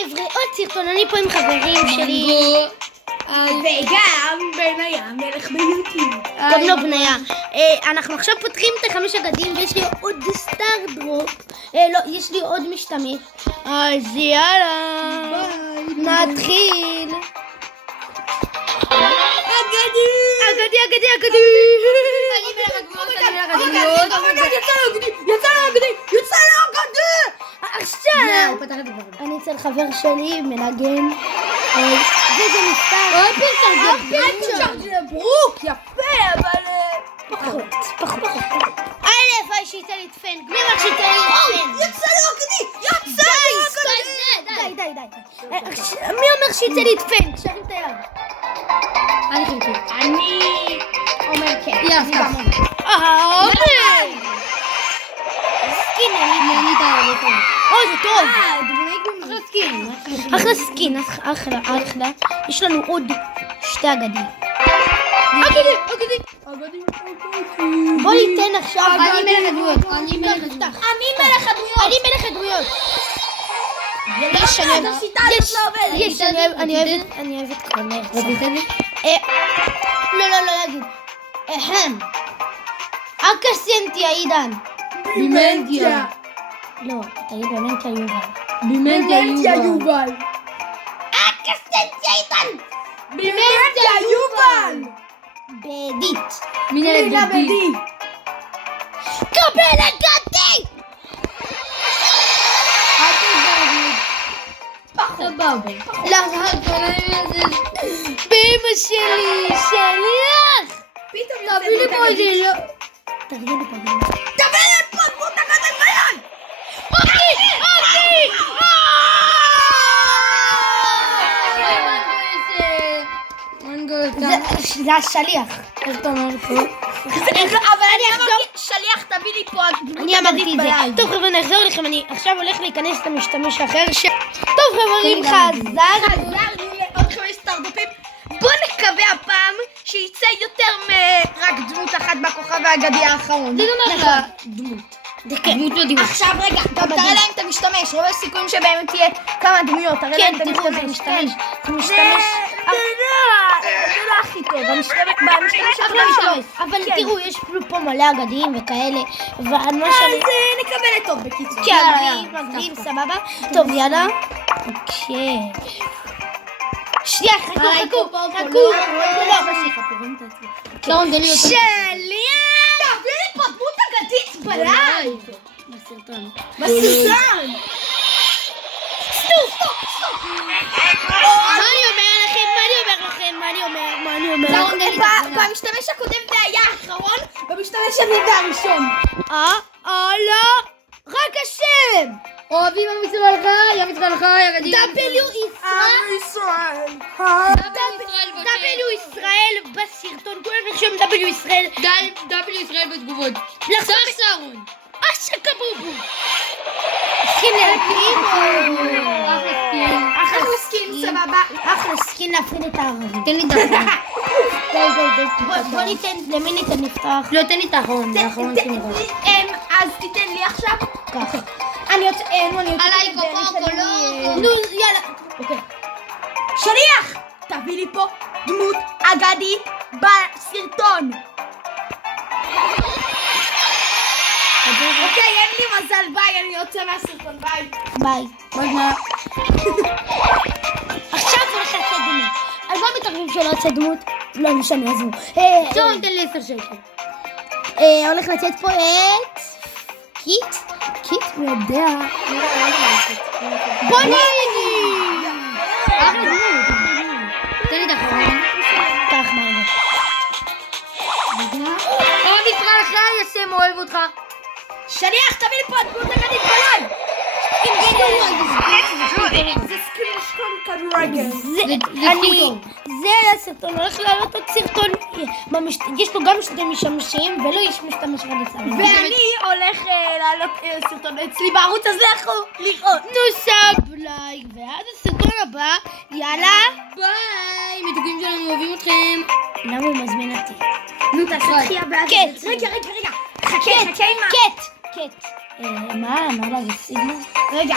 חבר'ה, עוד סרטון, אני פה עם חברים שלי. וגם בניה מלך ביוטיוב. טוב לא בניה. אנחנו עכשיו פותחים את 5 אגדים ויש לי עוד סטאר דרופ. לא, יש לי עוד משתמש. אז יאללה. נתחיל. אגדי. יצא לו אגדי. עכשיו אני אצל חבר שלי מנגן. וזה נפתר. עוד פינצ'ר זה ברוק, יפה, אבל פחות. א' היי שיצא לי דפנק. מי אמר שיצא לי דפנק? יצא לו אגדי. די. מי אומר שיצא לי דפנק? שרים את היד. אני אומר כן. סקין זה טוב. אחלה סקין, אחלה. יש לנו עוד 2 אגדים. אגדי. בוא ניתן עכשיו. אני מלך הדמויות. אני אוהבת קרונר. לא יגיד. אקסנטיה עידן. בימנטיה. לא, תגיד בימנטיה יובל. אקסנטיה עידן. בימנטיה יובל. בדית. מינה בדי. קבל אגדי. באמא שלי, שליח! תביא לי פה איזה לא... תביא לי פה. תביא לי פה דמות אגדי ביד! זה השליח. איך אתה אומר פה? אבל אני אמרתי, שליח תביא לי פה אני אמרתי את זה. טוב חבר'ה, נחזור לכם. אני עכשיו הולך להיכנס למשתמש אחר טוב חברים, חזר לי לעוד 5 סטארט-אפים. בוא נקווה הפעם שיצא יותר מרק דמות אחת בכוכב האגדי האחרון. זה גם אחלה דמות. עכשיו רגע, גם תראה להם את המשתמש. רוב הסיכויים שבאמת תהיה כמה דמויות. תראה להם את המשתמש. זה לא הכי טוב. המשתמש אבל תראו, יש פה מלא אגדים וכאלה. אז נקבל את טוב בקיצור. כן, מגניב, סבבה. טוב, יאללה. אוקיי. שנייה, חכו. שליח! תביא לי פה דמות אגדית בלייב. בסרטון. סטופ. מה אני אומר? במשתמש הקודם זה היה האחרון, במשתמש הזה זה הראשון. לא, רק השם. אוהבים עם ישראל יגדים. W ישראל בסרטון, כולם נרשום W ישראל. W ישראל בתגובות. לחזור סהרון. אשכבובו. סקין להפריד. אחלה סקין, סבבה. אחלה סקין להפריד את הערבים. תן לי את האחרון. בוא ניתן, למי ניתן נפתח? לא, תן לי את האחרון. האחרון שנראה. אז תיתן לי עכשיו. ככה. אני יוצא... עליי קוקו. נו, יאללה. אוקיי. שליח! תביא לי פה דמות אגדית בסרטון. אוקיי, אין לי מזל, ביי, אני יוצא מהסרטון, ביי. עכשיו הולך לצאת דמות. אז מה מתערבים שלא יוצא דמות? לא משנה, עזבו. טוב, תן לי 10 שקל. הולך לצאת פה את... קיט? מי יודע? בוא נגיד! תן לי את האחרון. כך, מה זה? אוהב ישראל חי, יסם, אוהב אותך. שליח, תביא לי פה דמות אגדית בלייב. זה סקין משכון כדורגל. זה היה סרטון, הולך לעלות עוד סרטון. יש לו גם 2 משתמשים ולא יש משתמש בנצרים. ואני הולך לעלות סרטון אצלי בערוץ, אז לכו לראות. נו סאבלייק, ועד הסרטון הבא, יאללה. ביי, מתוקים שלנו, אוהבים אתכם. למה הוא מזמין אותי? נו, תעשה דחייה בעד. קט. רגע. חכה עם קט. מה זה סיגמה? רגע,